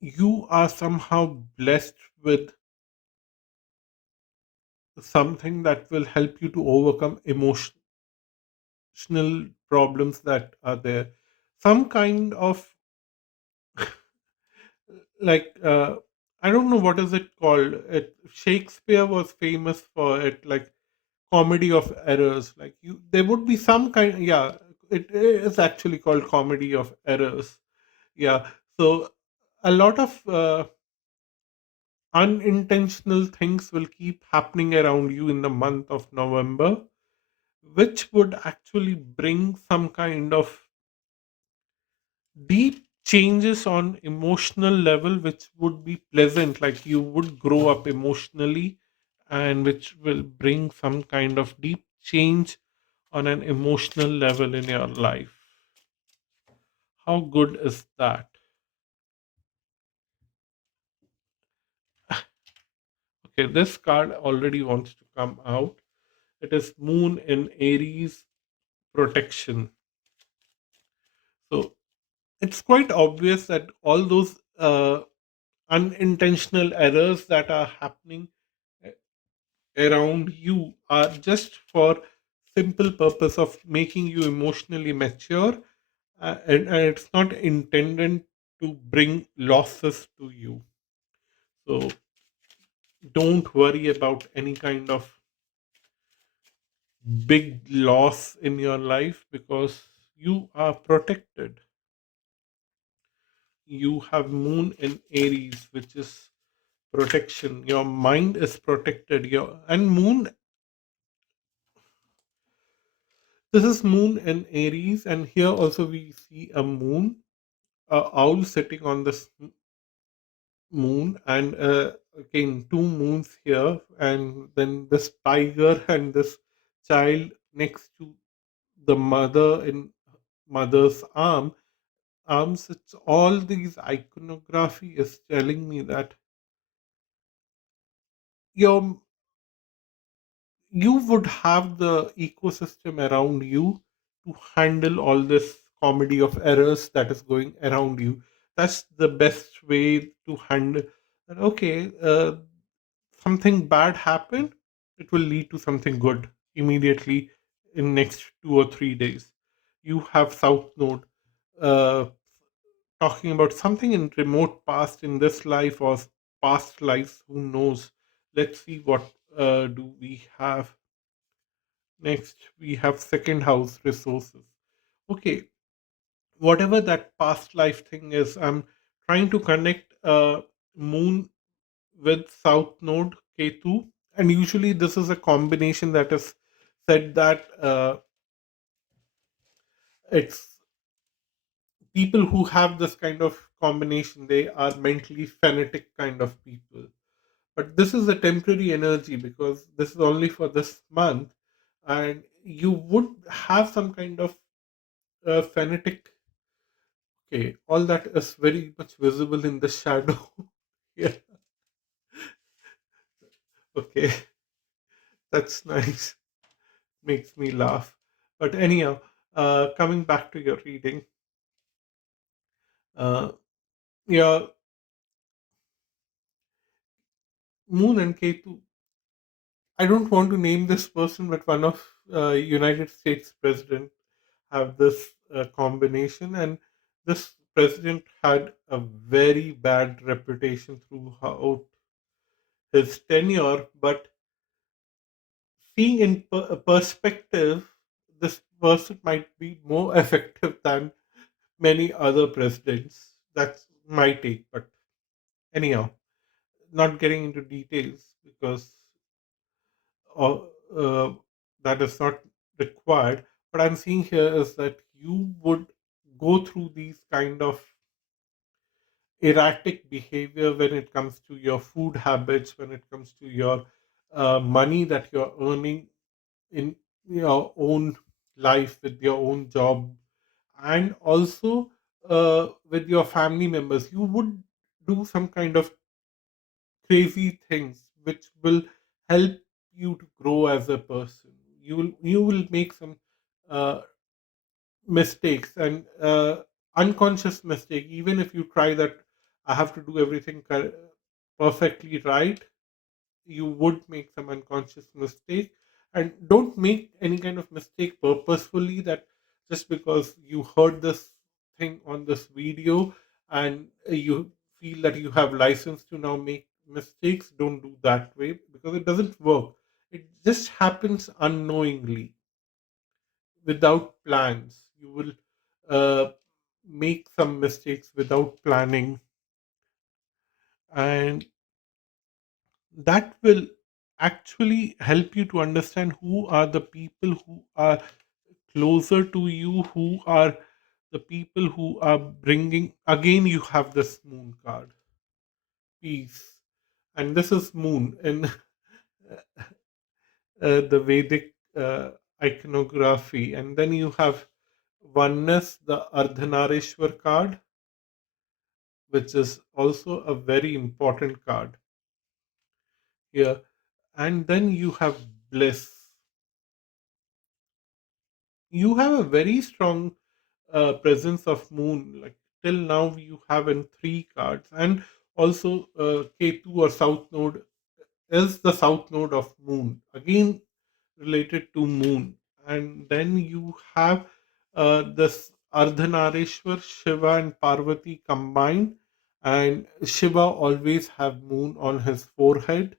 you are somehow blessed with something that will help you to overcome emotional problems that are there. Some kind of like I don't know what is it called. Shakespeare was famous for it, like comedy of errors. Like there would be some kind. Yeah, it is actually called comedy of errors. Yeah, so a lot of unintentional things will keep happening around you in the month of November, which would actually bring some kind of deep changes on emotional level, which would be pleasant. Like you would grow up emotionally, and which will bring some kind of deep change on an emotional level in your life. How good is that? Okay, this card already wants to come out. It is Moon in Aries, protection. So it's quite obvious that all those unintentional errors that are happening around you are just for simple purpose of making you emotionally mature, and it's not intended to bring losses to you. So don't worry about any kind of big loss in your life, because you are protected. You have Moon in Aries, which is protection. Your mind is protected. Your and Moon, this is Moon in Aries, and here also we see a moon, a owl sitting on this moon, and again two moons here, and then this tiger and this child next to the mother in mother's arms. It's all these iconography is telling me that your you would have the ecosystem around you to handle all this comedy of errors that is going around you. That's the best way to handle that. Okay, something bad happened, it will lead to something good immediately in next 2 or 3 days. You have south node, uh, talking about something in remote past in this life or past lives, who knows. Let's see what do we have next. We have second house resources. Okay, whatever that past life thing is, I'm trying to connect moon with south node K2, and usually this is a combination that is said that it's people who have this kind of combination, they are mentally phonetic kind of people. But this is a temporary energy because this is only for this month, and you would have some kind of phonetic. Okay, all that is very much visible in the shadow. Yeah, okay, that's nice. Makes me laugh. But anyhow, coming back to your reading, uh, yeah, Moon and Ketu. I don't want to name this person, but one of United States president have this combination, and this president had a very bad reputation throughout his tenure. But seeing in perspective, this person might be more effective than many other presidents. That's my take. But anyhow, not getting into details because uh, uh, that is not required. What I'm seeing here is that you would go through these kind of erratic behavior when it comes to your food habits, when it comes to your money that you're earning in your own life with your own job, and also with your family members. You would do some kind of crazy things which will help you to grow as a person. You will make some uh, mistakes and unconscious mistake. Even if you try that, I have to do everything perfectly right, you would make some unconscious mistake. And don't make any kind of mistake purposefully, that just because you heard this thing on this video and you feel that you have license to now make mistakes. Don't do that way because it doesn't work. It just happens unknowingly, without plans. You will uh, make some mistakes without planning, and that will actually help you to understand who are the people who are closer to you, who are the people who are bringing. Again, you have this moon card, peace, and this is moon in the Vedic iconography. And then you have oneness, the Ardhanarishwar card, which is also a very important card here. And then you have bliss. You have a very strong presence of moon. Like till now, you have in three cards, and also K2 or South Node is the South Node of moon. Again, related to moon. And then you have this Ardhanarishwar, Shiva and Parvati combined, and Shiva always have moon on his forehead.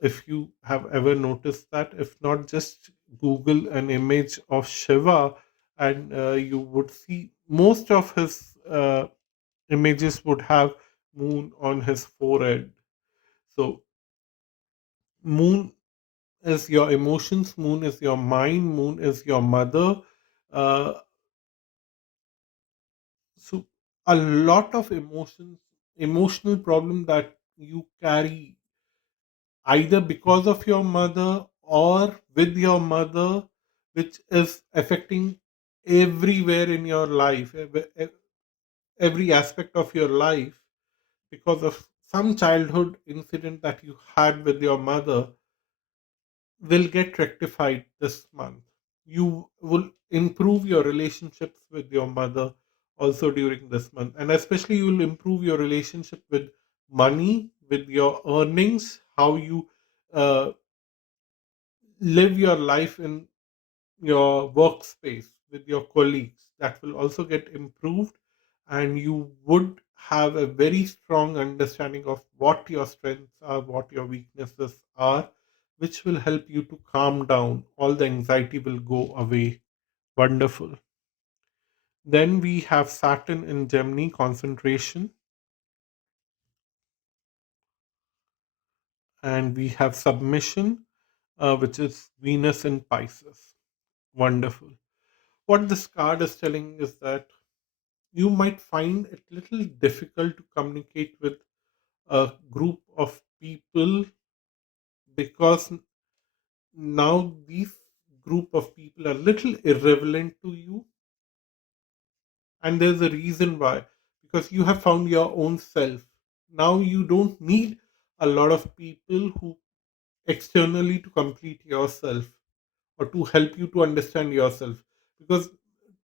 If you have ever noticed that, if not, just Google an image of Shiva, and you would see most of his images would have moon on his forehead. So moon is your emotions, moon is your mind, moon is your mother. Uh, so a lot of emotions, emotional problem that you carry either because of your mother or with your mother, which is affecting everywhere in your life, every aspect of your life, because of some childhood incident that you had with your mother, will get rectified this month. You will improve your relationships with your mother also during this month. And especially, you will improve your relationship with money, with your earnings, how you uh, live your life in your workspace with your colleagues. That will also get improved. and you would have a very strong understanding of what your strengths are, what your weaknesses are, which will help you to calm down. All the anxiety will go away. Wonderful. Then we have Saturn in Gemini, concentration, and we have submission, which is Venus in Pisces. Wonderful. What this card is telling is that you might find it little difficult to communicate with a group of people, because now these group of people are little irrelevant to you, and there's a reason why, because you have found your own self. Now you don't need a lot of people who externally to complete yourself or to help you to understand yourself, because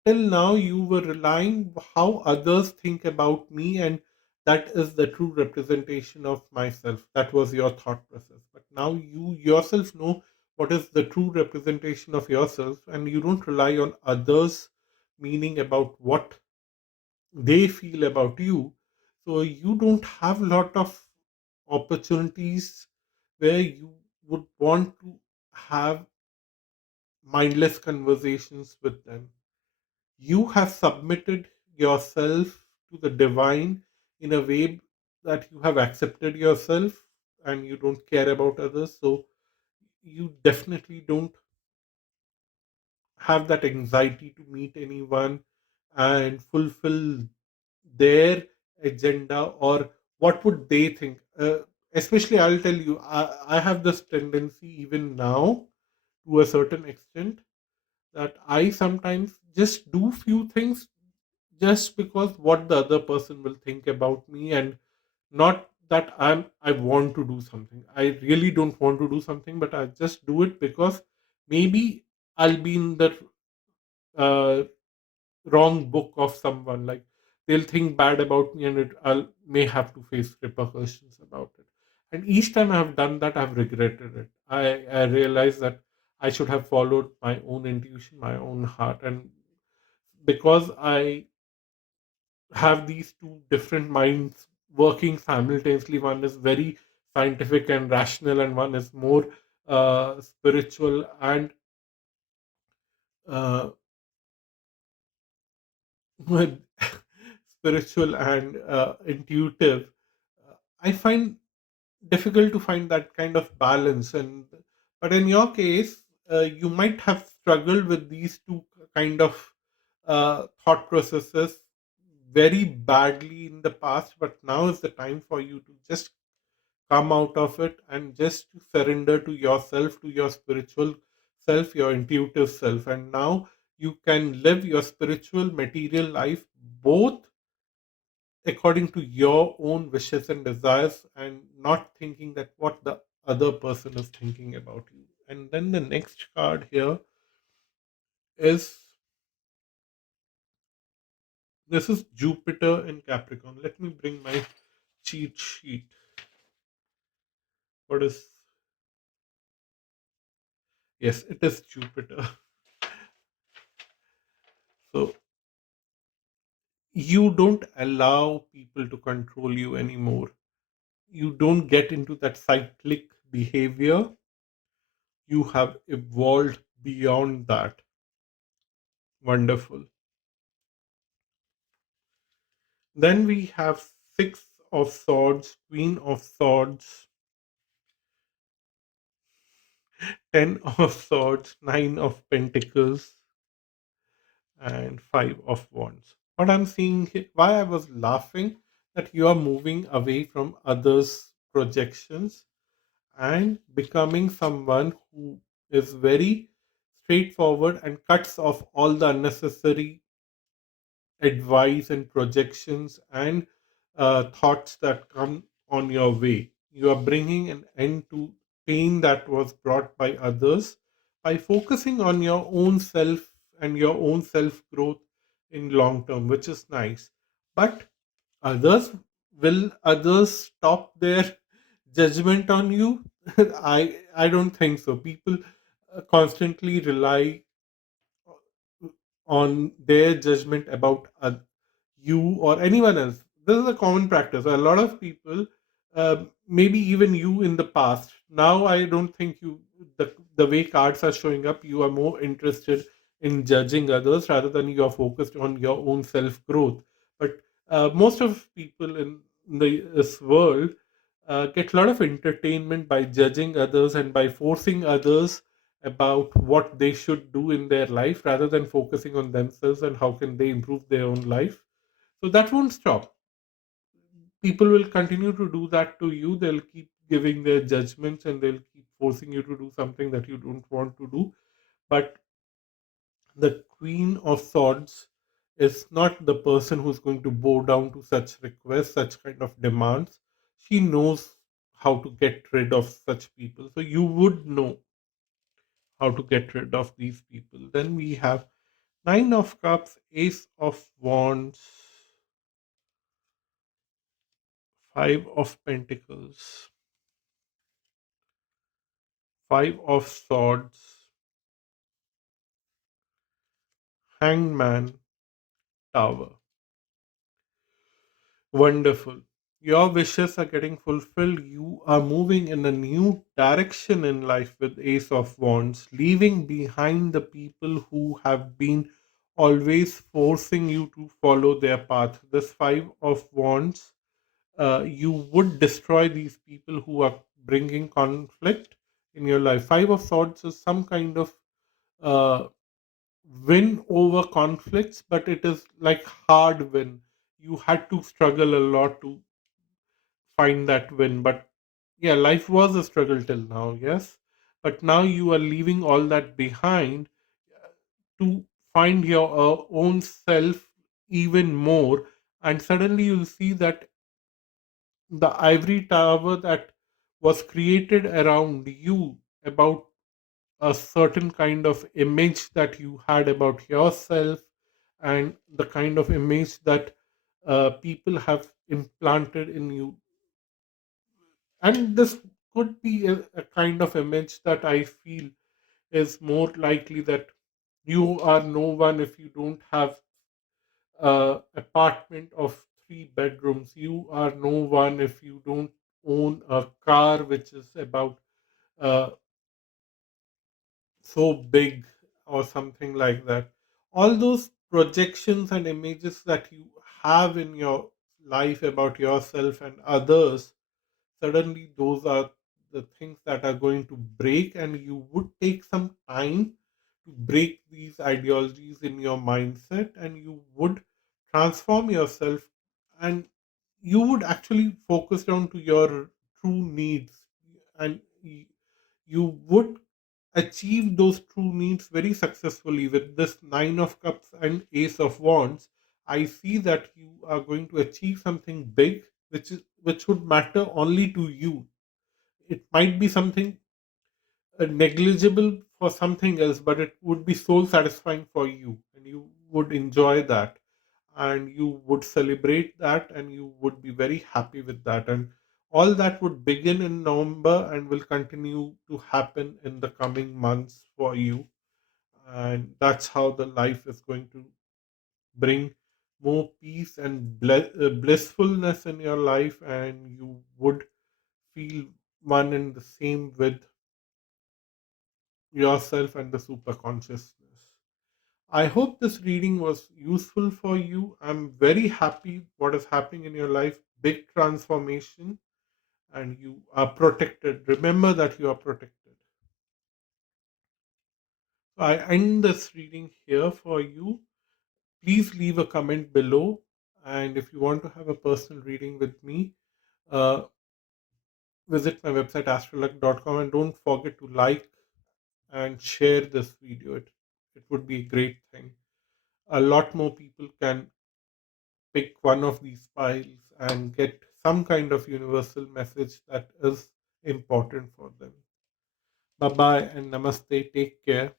till now you were relying how others think about me, and that is the true representation of myself. That was your thought process, but now you yourself know what is the true representation of yourself, and you don't rely on others meaning about what they feel about you. So you don't have a lot of opportunities where you would want to have mindless conversations with them. You have submitted yourself to the divine in a way that you have accepted yourself and you don't care about others. So you definitely don't have that anxiety to meet anyone and fulfill their agenda or what would they think. Especially, I'll tell you, I have this tendency even now to a certain extent that I sometimes just do few things just because what the other person will think about me, and not that I want to do something. I really don't want to do something, but I just do it because maybe I'll be in the uh, wrong book of someone. Like they'll think bad about me, and I'll may have to face repercussions about it. And each time I have done that, I've regretted it. I realized that I should have followed my own intuition, my own heart, and because I have these two different minds working simultaneously. One is very scientific and rational, and one is more spiritual and uh, spiritual and intuitive. I find difficult to find that kind of balance. And but in your case, you might have struggled with these two kind of thought processes very badly in the past, but now is the time for you to just come out of it and just to surrender to yourself, to your spiritual self, your intuitive self. And now you can live your spiritual material life both according to your own wishes and desires, and not thinking that what the other person is thinking about you. And then the next card here is, this is Jupiter in Capricorn. Let me bring my cheat sheet. What is, yes, it is Jupiter. So you don't allow people to control you anymore. You don't get into that cyclic behavior. You have evolved beyond that. Wonderful. Then we have Six of Swords, Queen of Swords, Ten of Swords, Nine of Pentacles, and Five of Wands. What I'm seeing here, why I was laughing, that you are moving away from others' projections and becoming someone who is very straightforward and cuts off all the unnecessary advice and projections and thoughts that come on your way. You are bringing an end to pain that was brought by others by focusing on your own self and your own self growth in long term, which is nice. But others, will others stop their judgment on you? I don't think so. People constantly rely on their judgment about others. you or anyone else. This is a common practice. A lot of people, maybe even you in the past. Now, I don't think the way cards are showing up, you are more interested in judging others rather than you are focused on your own self growth. But most of people in this world get a lot of entertainment by judging others and by forcing others about what they should do in their life rather than focusing on themselves and how can they improve their own life. So that won't stop. People will continue to do that to you. They'll keep giving their judgments and they'll keep forcing you to do something that you don't want to do. But the Queen of Swords is not the person who's going to bow down to such requests, such kind of demands. She knows how to get rid of such people. So you would know how to get rid of these people. Then we have Nine of Cups, Ace of Wands, Five of Pentacles, Five of Swords, Hangman, Tower. Wonderful. Your wishes are getting fulfilled. You are moving in a new direction in life with Ace of Wands, leaving behind the people who have been always forcing you to follow their path. This Five of Wands, you would destroy these people who are bringing conflict in your life. Five of Swords is some kind of uh, win over conflicts, but it is like hard win. You had to struggle a lot to find that win. But yeah, life was a struggle till now, yes. But now you are leaving all that behind to find your own self even more. And suddenly you'll see that the ivory tower that was created around you about a certain kind of image that you had about yourself and the kind of image that people have implanted in you. And this could be a kind of image that I feel is more likely that you are no one if you don't have a apartment of 3 bedrooms. You are no one if you don't own a car which is about uh, so big or something like that. All those projections and images that you have in your life about yourself and others, suddenly those are the things that are going to break, and you would take some time to break these ideologies in your mindset, and you would transform yourself, and you would actually focus down to your true needs, and you would achieve those true needs very successfully with this Nine of Cups and Ace of Wands. I see that you are going to achieve something big, which would matter only to you. It might be something negligible for something else, but it would be soul satisfying for you, and you would enjoy that, and you would celebrate that, and you would be very happy with that. And all that would begin in November and will continue to happen in the coming months for you. And that's how the life is going to bring more peace and blissfulness in your life, and you would feel one and the same with yourself and the super consciousness. I hope this reading was useful for you. I'm very happy what is happening in your life. Big transformation, and you are protected. Remember that you are protected. So I end this reading here for you. Please leave a comment below. And if you want to have a personal reading with me, uh, visit my website astralluck.com, and don't forget to like and share this video. It would be a great thing. A lot more people can pick one of these files and get some kind of universal message that is important for them. Bye bye and namaste. Take care.